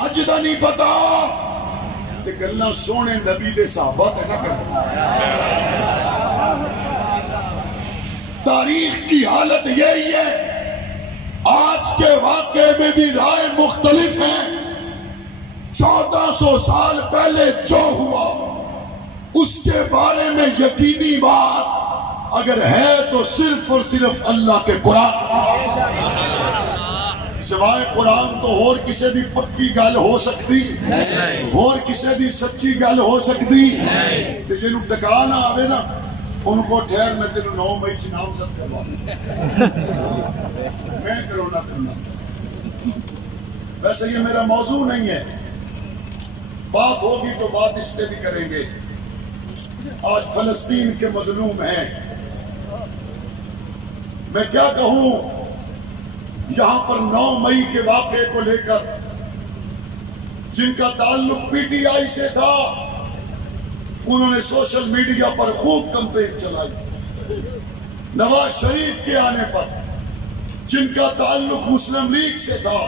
اج دا نہیں پتا تے گلاں سونے نبی دے صحابہ تے نہ کرنا. تاریخ کی حالت یہی ہے. آج کے واقعے میں بھی رائے مختلف ہیں. 1400 سال پہلے جو ہوا اس کے بارے میں یقینی بات اگر ہے تو صرف اور صرف اللہ کے قرآن. سوائے قرآن تو اور کسی دی پکی گل ہو سکتی, اور کسی دی سچی گل ہو سکتی. تے جنوں ٹکا نہ آوے نا ان کو ٹھہر میں تینوں 9 مئی چ نامزد کروا میں کرونا کرنا. ویسے یہ میرا موضوع نہیں ہے, بات ہوگی تو بات اس پہ بھی کریں گے. آج فلسطین کے مظلوم ہیں. میں کیا کہوں, یہاں پر 9 مئی کے واقعے کو لے کر جن کا تعلق پی ٹی آئی سے تھا انہوں نے سوشل میڈیا پر خوب کمپین چلائی. نواز شریف کے آنے پر جن کا تعلق مسلم لیگ سے تھا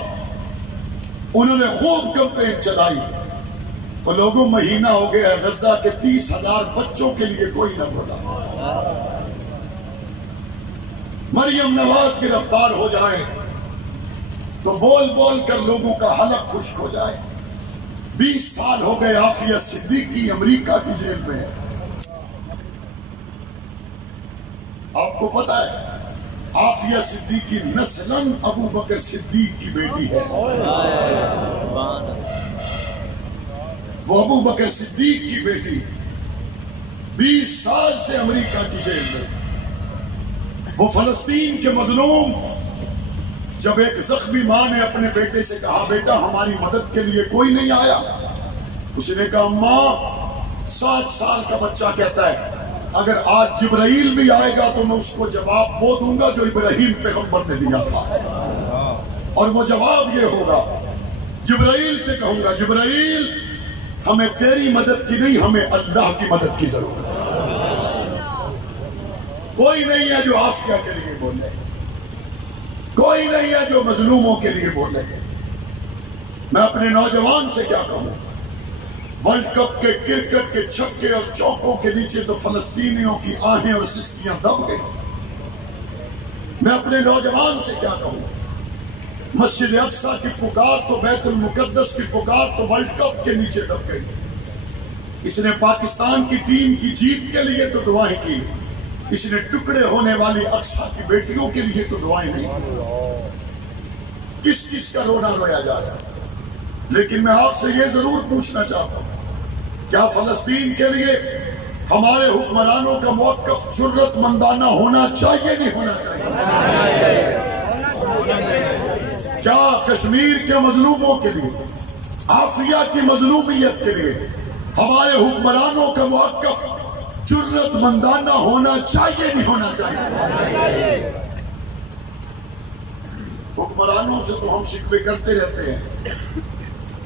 انہوں نے خوب کمپین چلائی. وہ لوگوں مہینہ ہو گیا غزہ کے 30,000 بچوں کے لیے کوئی نہ بولا. مریم نواز گرفتار ہو جائے تو بول بول کر لوگوں کا حلق خشک ہو جائے. 20 سال ہو گئے عافیہ صدیقی امریکہ کی جیل میں ہے. آپ کو پتا ہے عافیہ صدیقی نسلاً ابو بکر صدیق کی بیٹی ہے. وہ ابو بکر صدیق کی بیٹی 20 سال سے امریکہ کی جیل میں. وہ فلسطین کے مظلوم جب ایک زخمی ماں نے اپنے بیٹے سے کہا بیٹا ہماری مدد کے لیے کوئی نہیں آیا, اس نے کہا ماں 7 سال کا بچہ کہتا ہے اگر آج جبرائیل بھی آئے گا تو میں اس کو جواب وہ دوں گا جو ابراہیم پیغمبر نے دیا تھا, اور وہ جواب یہ ہوگا جبرائیل سے کہوں گا جبرائیل ہمیں تیری مدد کی نہیں ہمیں اللہ کی مدد کی ضرورت ہے. کوئی نہیں ہے جو عافیہ کے لیے بولے, کوئی نہیں ہے جو مظلوموں کے لیے بولے. میں اپنے نوجوان سے کیا کہوں, ورلڈ کپ کے کرکٹ کے چھکے اور چوکوں کے نیچے تو فلسطینیوں کی آہیں اور سسکیاں دب گئی. میں اپنے نوجوان سے کیا کہوں, مسجد اقصی کی پکار تو بیت المقدس کی پکار تو ورلڈ کپ کے نیچے دب گئی. اس نے پاکستان کی ٹیم کی جیت کے لیے تو دعائیں کی, اس نے ٹکڑے ہونے والی اقصی کی بیٹیوں کے لیے تو دعائیں نہیں. کس کس کا رونا رویا جا رہا ہے. لیکن میں آپ سے یہ ضرور پوچھنا چاہتا ہوں, کیا فلسطین کے لیے ہمارے حکمرانوں کا موقف جرت مندانہ ہونا چاہیے نہیں ہونا چاہیے؟ کیا کشمیر کے مظلوموں کے لیے, عافیہ کی مظلومیت کے لیے ہمارے حکمرانوں کا موقف جرت مندانہ ہونا چاہیے نہیں ہونا چاہیے؟ حکمرانوں سے تو ہم شکوے کرتے رہتے ہیں,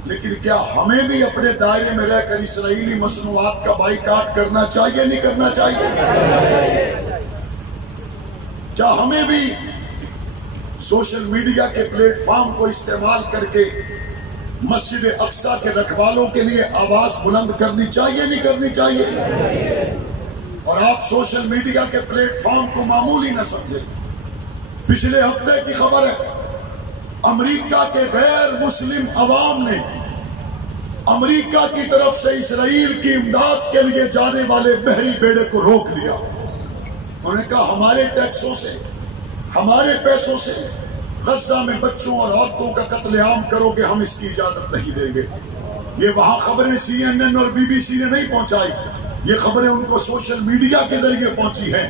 لیکن کیا ہمیں بھی اپنے دائرے میں رہ کر اسرائیلی مصنوعات کا بائیکاٹ کرنا چاہیے نہیں کرنا چاہیے؟ کیا ہمیں بھی سوشل میڈیا کے پلیٹ فارم کو استعمال کر کے مسجد اقصی کے رکھوالوں کے لیے آواز بلند کرنی چاہیے نہیں کرنی چاہیے؟ اور آپ سوشل میڈیا کے پلیٹ فارم کو معمولی نہ سمجھیں. پچھلے ہفتے کی خبر ہے امریکہ کے غیر مسلم عوام نے امریکہ کی طرف سے اسرائیل کی امداد کے لیے جانے والے بحری بیڑے کو روک لیا. انہوں نے کہا ہمارے ٹیکسوں سے ہمارے پیسوں سے غزہ میں بچوں اور عورتوں کا قتل عام کرو گے, ہم اس کی اجازت نہیں دیں گے. یہ وہاں خبریں CNN اور BBC نے نہیں پہنچائی, یہ خبریں ان کو سوشل میڈیا کے ذریعے پہنچی ہیں.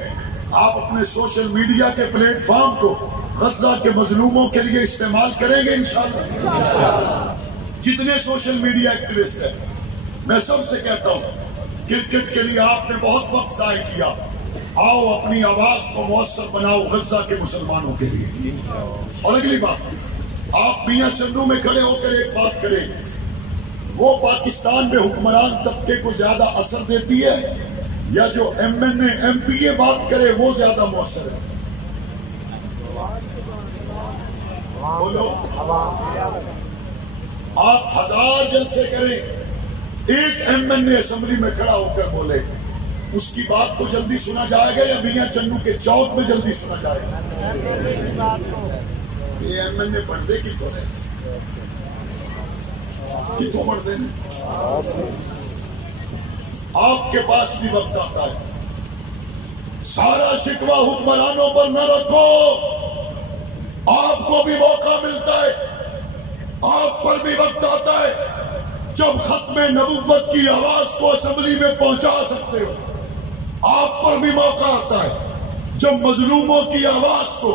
آپ اپنے سوشل میڈیا کے پلیٹ فارم کو غزہ کے مظلوموں کے لیے استعمال کریں گے انشاءاللہ. جتنے سوشل میڈیا ایکٹیوسٹ ہیں میں سب سے کہتا ہوں کرکٹ کے لیے آپ نے بہت وقت ضائع کیا, آؤ اپنی آواز کو مؤثر بناؤ غزہ کے مسلمانوں کے لیے. اور اگلی بات, آپ میاں چندو میں کھڑے ہو کر ایک بات کریں, وہ پاکستان میں حکمران طبقے کو زیادہ اثر دیتی ہے یا جو MNA MPA بات کرے وہ زیادہ مؤثر ہے؟ بولو. آپ 1000 جلسے کریں، ایک ایم این اے اسمبلی میں کھڑا ہو کر بولے، اس کی بات کو جلدی سنا جائے گا یا میاں چنو کے چوک میں جلدی سنا جائے گا؟ یہ ایم این اے پڑھتے کتوں نے، کتوں پڑھتے ہیں؟ آپ کے پاس بھی وقت آتا ہے، سارا شکوہ حکمرانوں پر نہ رکھو، آپ کو بھی موقع ملتا ہے، آپ پر بھی وقت آتا ہے جب ختم نبوت کی آواز کو اسمبلی میں پہنچا سکتے ہو، آپ پر بھی موقع آتا ہے جب مظلوموں کی آواز کو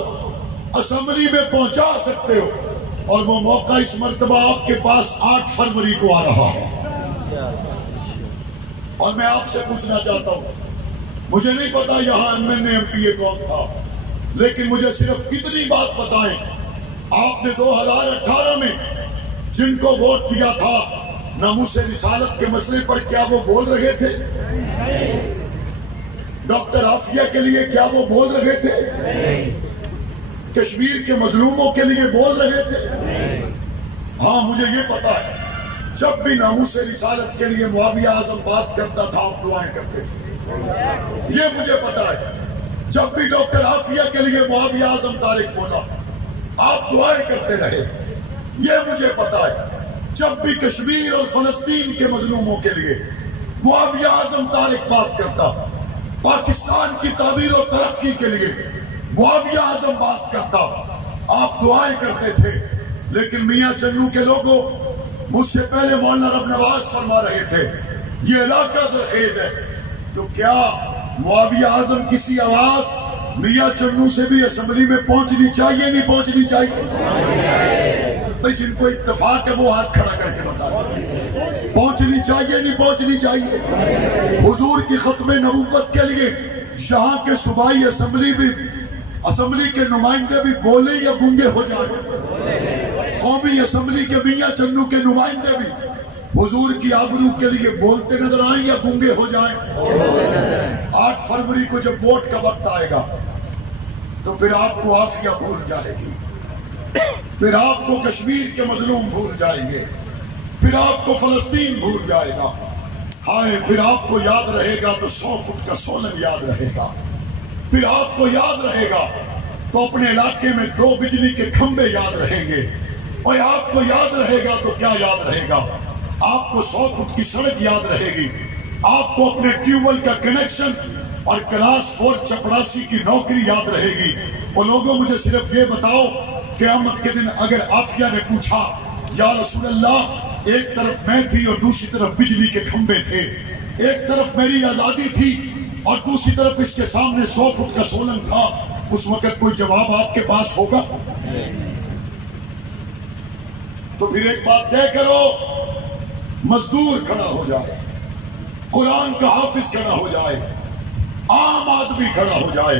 اسمبلی میں پہنچا سکتے ہو، اور وہ موقع اس مرتبہ آپ کے پاس 8 فروری کو آ رہا ہے۔ اور میں آپ سے پوچھنا چاہتا ہوں، مجھے نہیں پتا یہاں M N A M P A کون تھا، لیکن مجھے صرف اتنی بات بتائیں، آپ نے 2018 میں جن کو ووٹ دیا تھا ناموس رسالت کے مسئلے پر، کیا وہ بول رہے تھے؟ ڈاکٹر عافیہ کے لیے کیا وہ بول رہے تھے؟ کشمیر کے مظلوموں کے لیے بول رہے تھے؟ ہاں مجھے یہ پتا ہے، جب بھی ناموس رسالت کے لیے معاویہ اعظم بات کرتا تھا آپ دعائیں کرتے تھے، یہ مجھے پتا ہے۔ جب بھی ڈاکٹر عافیہ کے لیے معاویہ اعظم طارق بولا آپ دعائیں کرتے رہے، یہ مجھے پتا ہے۔ جب بھی کشمیر اور فلسطین کے مظلوموں کے لیے معاویہ اعظم طارق بات کرتا، پاکستان کی تعمیر و ترقی کے لیے معاویہ اعظم بات کرتا، آپ دعائیں کرتے تھے۔ لیکن میاں چنو کے لوگوں، مجھ سے پہلے مولانا رب نواز فرما رہے تھے یہ علاقہ زرخیز ہے، تو کیا معاویہ اعظم کسی آواز میاں چنو سے بھی اسمبلی میں پہنچنی چاہیے نہیں پہنچنی چاہیے؟ بھئی جن کو اتفاق ہے وہ ہاتھ کھڑا کر کے بتائیں، پہنچنی چاہیے نہیں پہنچنی چاہیے؟ حضور کی ختم نبوت کے لیے یہاں کے صوبائی اسمبلی کے نمائندے بھی بولے یا گونگے ہو جائیں؟ قومی اسمبلی کے میاں چنو کے نمائندے بھی حضور کی آبرو کے لیے بولتے نظر آئیں یا گونگے ہو جائیں؟ 8 فروری کو جب ووٹ کا وقت آئے گا تو پھر آپ کو عافیہ بھول جائے گی، پھر آپ کو کشمیر کے مظلوم بھول جائیں گے، پھر آپ کو فلسطین بھول جائے گا، ہائے پھر آپ کو یاد رہے گا تو 100 فٹ کا سولن یاد رہے گا، پھر آپ کو یاد رہے گا تو اپنے علاقے میں 2 بجلی کے کھمبے یاد رہیں گے، اور آپ کو یاد رہے گا تو کیا یاد رہے گا؟ آپ کو 100 فٹ کی سڑک یاد رہے گی، آپ کو اپنے ٹیوبویل کا کنیکشن اور کلاس 4 چپراسی کی نوکری یاد رہے گی۔ اور لوگوں مجھے صرف یہ بتاؤ، قیامت کے دن اگر عافیہ نے پوچھا یا رسول اللہ ایک طرف میں تھی اور دوسری طرف بجلی کے کھمبے تھے، ایک طرف میری آزادی تھی اور دوسری طرف اس کے سامنے 100 فٹ کا سولن تھا، اس وقت کوئی جواب آپ کے پاس ہوگا؟ تو پھر ایک بات طے کرو، مزدور کھڑا ہو جائے، قرآن کا حافظ کھڑا ہو جائے، عام آدمی کھڑا ہو جائے،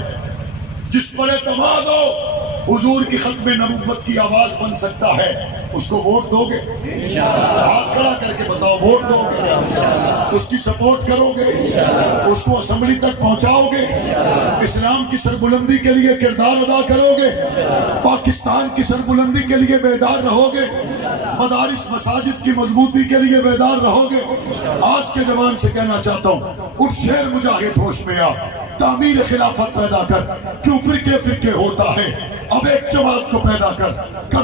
جس پر اعتماد ہو حضور کی ختم نبوت کی آواز بن سکتا ہے، اس کو ووٹ دو گے؟ ہاتھ کھڑا کر کے بتاؤ، ووٹ دو گے؟ اس کی سپورٹ کرو گے؟ اس کو اسمبلی تک پہنچاؤ گے؟ اسلام کی سربلندی کے لیے کردار ادا کرو گے؟ پاکستان کی سربلندی کے لیے بیدار رہو گے؟ مدارس مساجد کی مضبوطی کے لیے بیدار رہو گے؟ آج کے جوان سے کہنا چاہتا ہوں، اٹھ شیر مجاہد ہوش میں آ، تعمیر خلافت پیدا کر، کیوں فرقے ہوتا ہے، اب ایک جماعت کو پیدا کر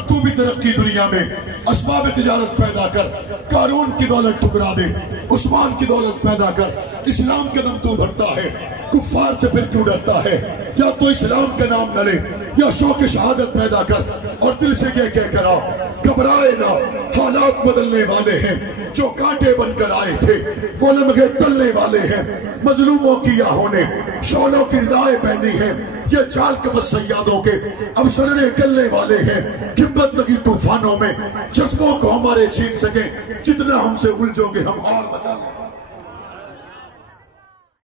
تو بھی ترقی دنیا میں، اسباب تجارت پیدا کر، قارون کی دولت ٹکرا دے، عثمان کی دولت پیدا کر، اسلام کے دم تو بھرتا ہے، کفار سے پھر کیوں ڈرتا ہے؟ یا تو اسلام کا نام نہ لے یا شوق شہادت پیدا کر اور دل سے کہہ کر آؤ، گھبرائے نہ، حالات بدلنے والے ہیں، جو کانٹے بن کر آئے تھے وہ لمحے ٹلنے والے ہیں، مظلوموں کی آہوں نے شعلوں کی ردائیں پہنی ہیں، یہ چال کفت سیادوں کے اب سرنے گلنے والے ہیں، کبت لگی طوفانوں میں جذبوں کو ہمارے چھین سکیں، جتنا ہم سے الجھو گے ہم اور